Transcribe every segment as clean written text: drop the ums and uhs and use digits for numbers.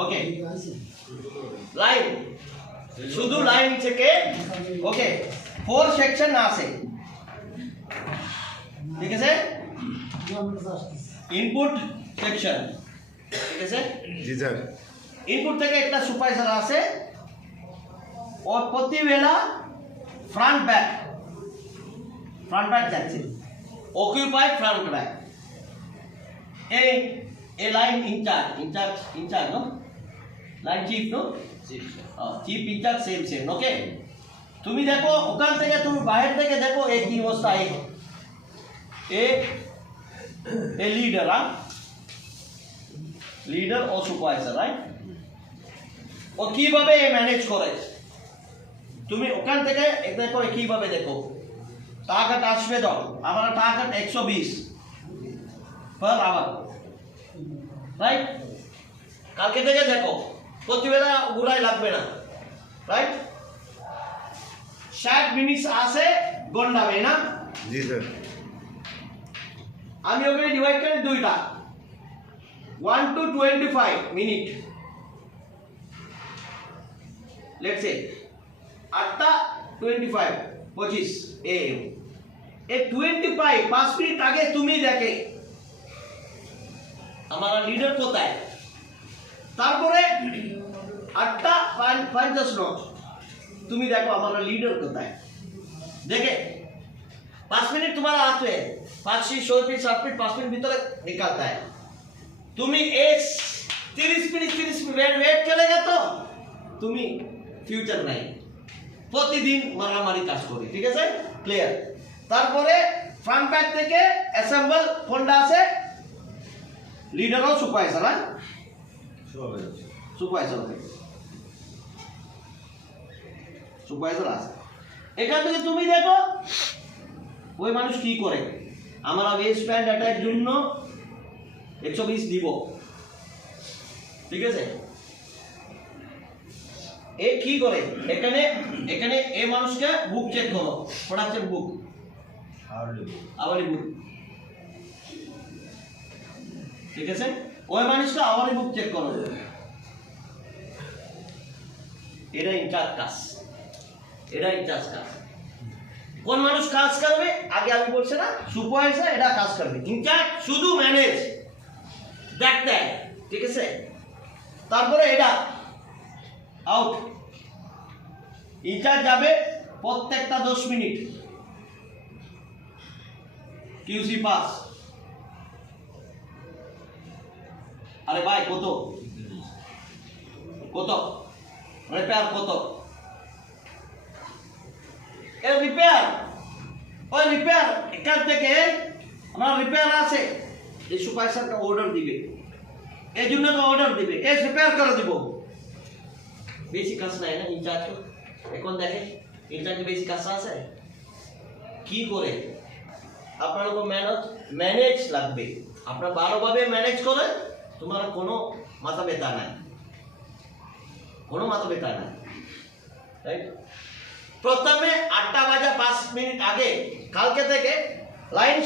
ওকে line শুধু line থেকে ওকে 4 section আছে ঠিক আছে ইনপুট সেকশন ঠিক আছে জি স্যার ইনপুট থেকে একটা সুপারভাইজার আছে ও প্রতিবেলা ফ্রন্ট ব্যাক যাচ্ছে অকুপাই ফ্রন্ট ব্যাক এই line in charge no line chief no chief in charge same okay তুমি দেখো ওখান থেকে তুমি বাইরে থেকে দেখো এই কি অবস্থা এ লিডার ও সুপারভাইজার রাইট ও কিভাবে ম্যানেজ করে তুমি ওখান থেকে দেখো কিভাবে দেখো টার্গেট আসবে তো আমার টার্গেট 120 পার আওয়ার রাইট কালকে থেকে দেখো প্রতিবেলা ঘুরাই লাগবে না রাইট 60 মিনিট আসে গন্ডাবে না জি স্যার আমি ওকে ডিভাইড করি দুইটা 1 to 25 minute let's say 8:25 AM A 25 5 minute आगे तुम ही देखे हमारा लीडर কোথায় তারপরে 8:50 তুমি দেখো हमारा लीडर কোথায় देखे 5 मिनट तुम्हारा हाथ में 5 से 6 मिनट 7 मिनट 5 मिनट भीतर निकलता है तुम्हें 30 मिनट वेट करेगा तो तुम्हें ফিউচার নাই প্রতিদিন মারামারি কাজ করি ঠিক আছে ক্লিয়ার তারপরে ফ্রন্ট ব্যাক থেকে অ্যাসেম্বল কোনটা আছে লিডার ও সুপারভাইজার হ্যাঁ সুপারভাইজার আছে এখান থেকে তুমি দেখো ওই মানুষ কি করে আমরা ওয়েস্ট ব্যান্ড অ্যাটাক জন্য 120 দিব ঠিক আছে এ কি করে এখানে এই মানুষকে বুক চেক করো প্রোডাকশন বুক আওয়ারলি বুক ঠিক আছে ওই মানুষটা আওয়ারলি বুক চেক করো এটা ইনচার্জ কাজ কোন মানুষ কাজ করবে আগে আমি বলছি না সুপারভাইজার এটা কাজ করবে ইনচার্জ শুধু ম্যানেজ দেখতে ঠিক আছে তারপরে এটা আউট ইনচার্জ যাবে প্রত্যেকটা 10 মিনিট কিউসি পাস আরে ভাই কত রিপেয়ার কত রিপেয়ার এখান থেকে আমার রিপেয়ার আছে এই সুপারভাইজারটা অর্ডার দিবে এই জন্য তো অর্ডার দিবে এই রিপেয়ার করে দিব বেশি কাজ নাই না ইনচার্জ এখন দেখে ইনচার্জ বেশি কাজ আছে কি করে আপনার ম্যানেজ লাগবে আপনার ভালোভাবে ম্যানেজ করে তোমার কোনো মাথা ব্যথা নাই রাইট প্রথমে 8:05 আগে কালকে থেকে লাইন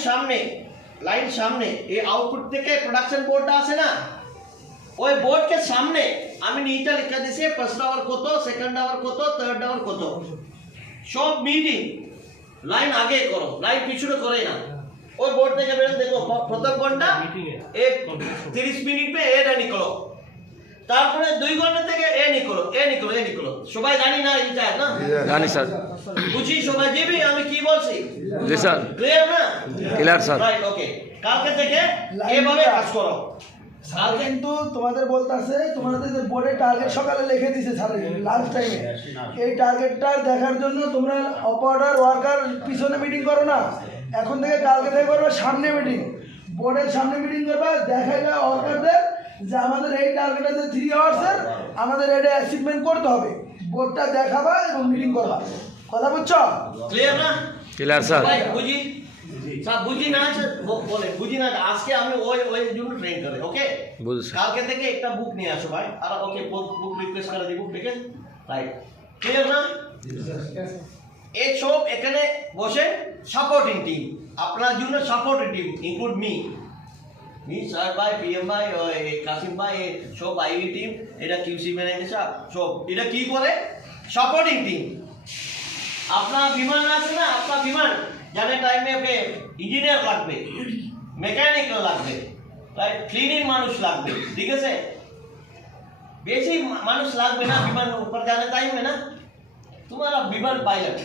সামনে এই আউটপুট থেকে প্রোডাকশন বোর্ডটা আছে না ওই বোর্ডকে সামনে আমি নিচে লিখে দিছি ফার্স্ট আওয়ার কত সেকেন্ড আওয়ার কত থার্ড আওয়ার কত সব মিটিং লাইন আগে করো লাইন পিছনে করে না ওই বোর্ড থেকে বের দেখো প্রথম ঘন্টা 30 মিনিট পে এটা নিকলো তারপরে 2 ঘন্টা থেকে এ নিকলো সবাই জানি না ইনচার্জ না জানি স্যার বুঝি সবাই জিবি আমি কি বলছি জি স্যার ক্লিয়ার না ক্লিয়ার স্যার রাইট ওকে কালকে থেকে এভাবে কাজ করো স্যার কিন্তু তোমাদের বলতাছে তোমাদের যে বোর্ডে টার্গেট সকালে লিখে দিয়েছে স্যার লাঞ্চ টাইমে এই টার্গেটটা দেখার জন্য তোমরা অপারেটর ওয়ার্কার পিছনে মিটিং করো না এখন থেকে কালকে থেকে করবে সামনে মিটিং বোর্ডের সামনে মিটিং করবে দেখাইলে ওয়ার্কারদের যে আমাদের এই টার্গেট আছে 3 আওয়ার্সের আমাদের এটা অ্যাচিভমেন্ট করতে হবে বোর্ডটা দেখাবা এবং মিটিং করবা কথা বুঝছো ক্লিয়ার না ক্লিয়ার স্যার বুঝি স্যার বুঝি না বলে বুঝি না আজকে আমি ওই জন্য ট্রেন করে ওকে বুঝছি কালকে থেকে একটা বুক নিয়ে আসো ভাই আর ওকে বুক রিকোয়েস্ট করে দিব ঠিক আছে রাইট ক্লিয়ার না এই সব এখানে বসে সাপোর্টিং টিম, আপনার জন্য supporting team include me sir ভাই, পিএম ভাই, কাসিম ভাই, সব আইডি টিম, এটা কিউসি ম্যানেজার সব, এটা কি করে সাপোর্টিং টিম। আপনার বিমান আছে না, আপনার বিমান জানে টাইমে ওকে ইঞ্জিনিয়ার লাগবে, মেকানিক্যাল লাগবে, রাইট, ক্লিনিং মানুষ লাগবে, ঠিক আছে, বেশি মানুষ লাগবে না विमान ऊपर जाने टाइम में ना, तुम्हारा विमान पायलट